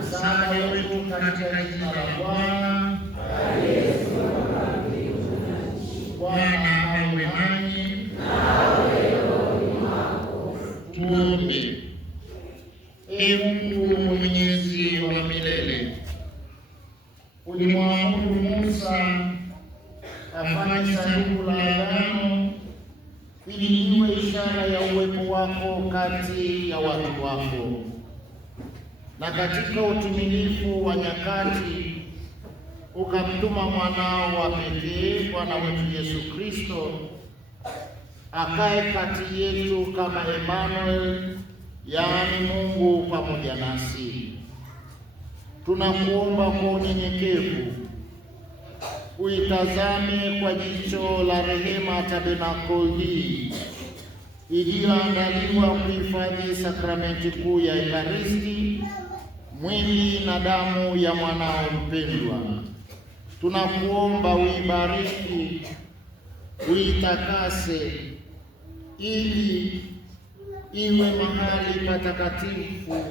Msaada wetu katika jina la Bwana. Bwana awe nanyi. Tuombe. Ee Mungu mwenyezi wa milele, ulimwamuru Musa afanye sanduku la agano ili iwe ishara ya uwepo wako kati ya watu wako, na katika utimilifu wa nyakati ukamtuma mwanao wa pekee, Bwana wetu Yesu Kristo, akae kati yetu kama Emmanuel, yaani Mungu pamoja nasi. Tunakuomba kwa unyenyekevu uitazame kwa jicho la rehema tabernakulo hii iliyoandaliwa kuhifadhi sakramenti kuu ya Ekaristi, mwili na damu ya mwanao mpendwa. Tunakuomba uibariki, uitakase, ili iwe mahali patakatifu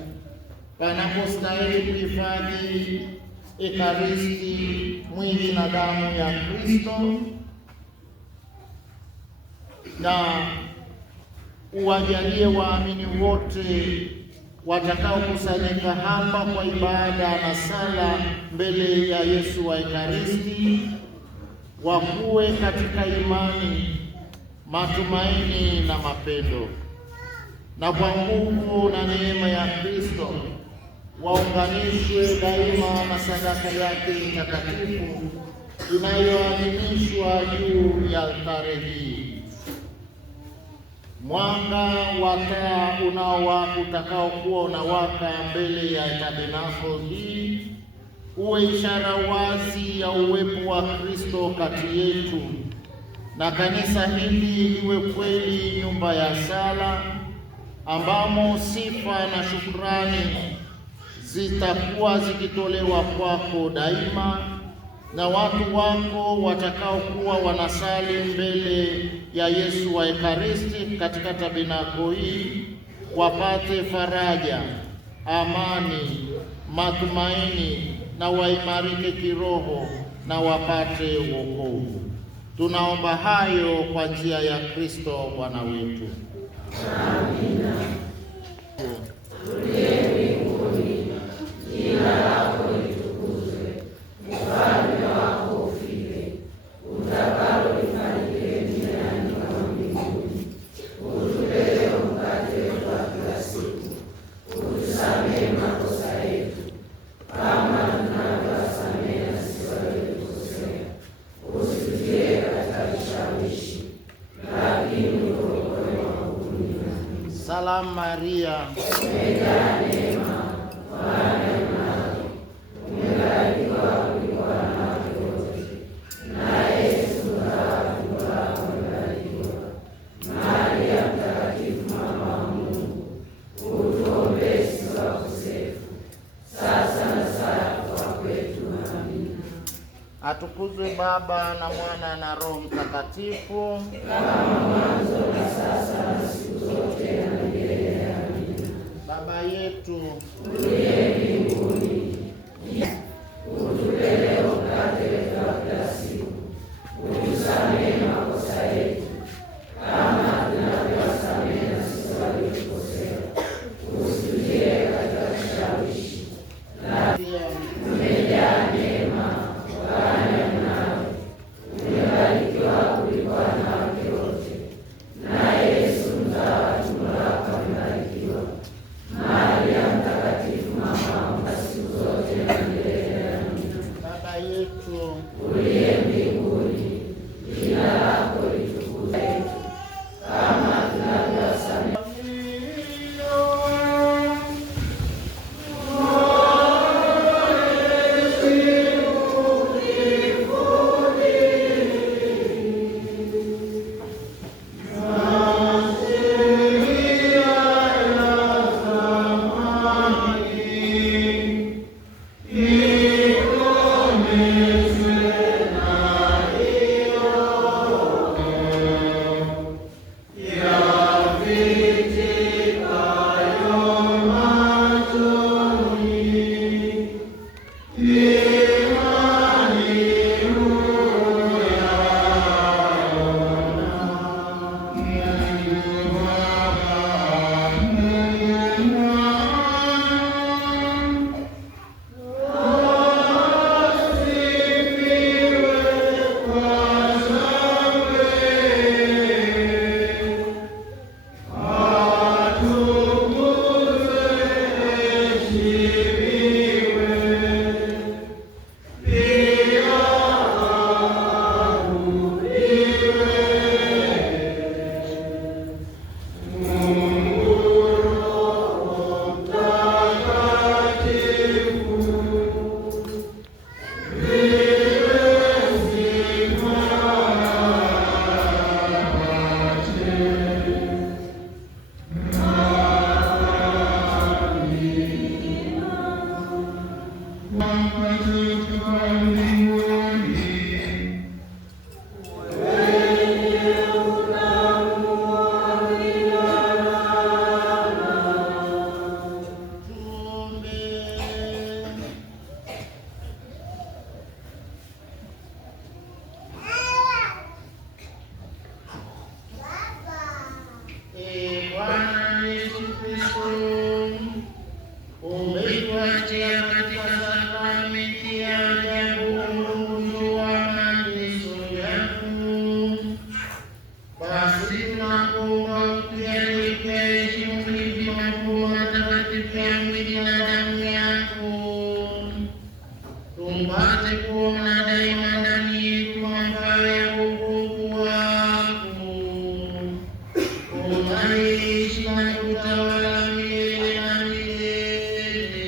panapostahili kuhifadhi Ekaristi, mwili na damu ya Kristo, na uwajalie waamini wote watakaokusanyika hapa kwa ibada na sala mbele ya Yesu wa Ekaristi wakuwe katika imani, matumaini na mapendo, na kwa nguvu na neema ya Kristo waunganishwe daima na sadaka yake takatifu inayoadhimishwa juu ya altare hii. Mwanga wa taa utakaokuwa unawaka mbele ya tabernakulo hii uwe ishara wazi ya uwepo wa Kristo kati yetu, na kanisa hili liwe kweli nyumba ya sala ambamo sifa na shukrani zitakuwa zikitolewa kwako daima, na watu wako watakaokuwa wanasali mbele ya Yesu wa Ekaristi katika tabernakulo hii wapate faraja, amani, matumaini, na waimarike kiroho na wapate wokovu. Tunaomba hayo kwa njia ya Kristo Bwana wetu. Amina. Salamu Maria, umejaa neema, Bwana yu nawe, umebarikiwa kuliko wanawake wote, naye Yesu mzao wa tumbo lako amebarikiwa. Maria Mtakatifu, mama wa Mungu, utuombee sisi wakosefu, sasa na saa ya kufa kwetu. Amina. Atukuzwe Baba na Mwana na Roho Mtakatifu, kama mwanzo na sasa na siku zote na milele. Amina. Baba yetu uliye mbinguni, utupe leo mkate wetu wa kila siku, utusamehe makosa yetu kama tunavyowasamehe na sisi waliotukosea, usitutie katika kishawishi, umejaa neema, Bwana yu nawe, umebarikiwa kuliko wanawake wote, naye Yesu mzao wa kuyaheshimu hivi mafumbo matakatifu ya mwili na damu yako, tupate kuona daima ndani yetu mafao ya wokovu wako, unaishi na kutawala milele na milele.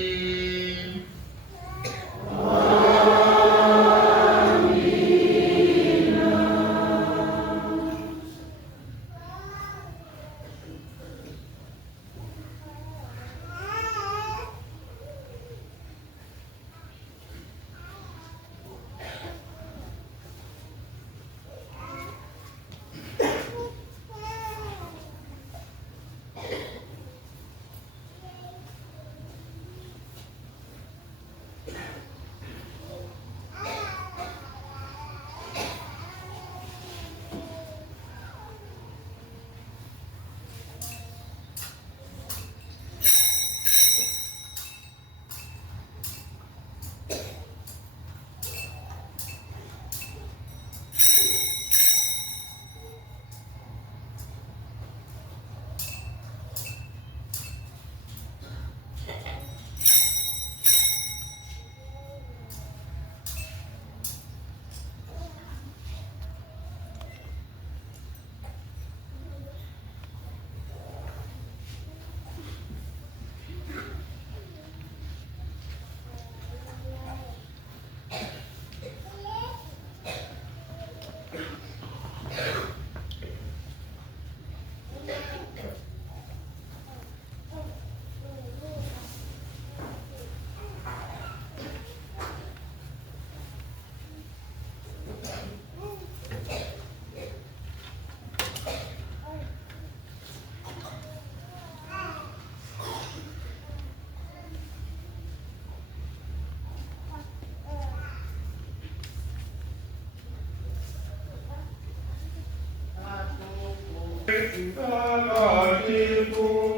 Mtakatifu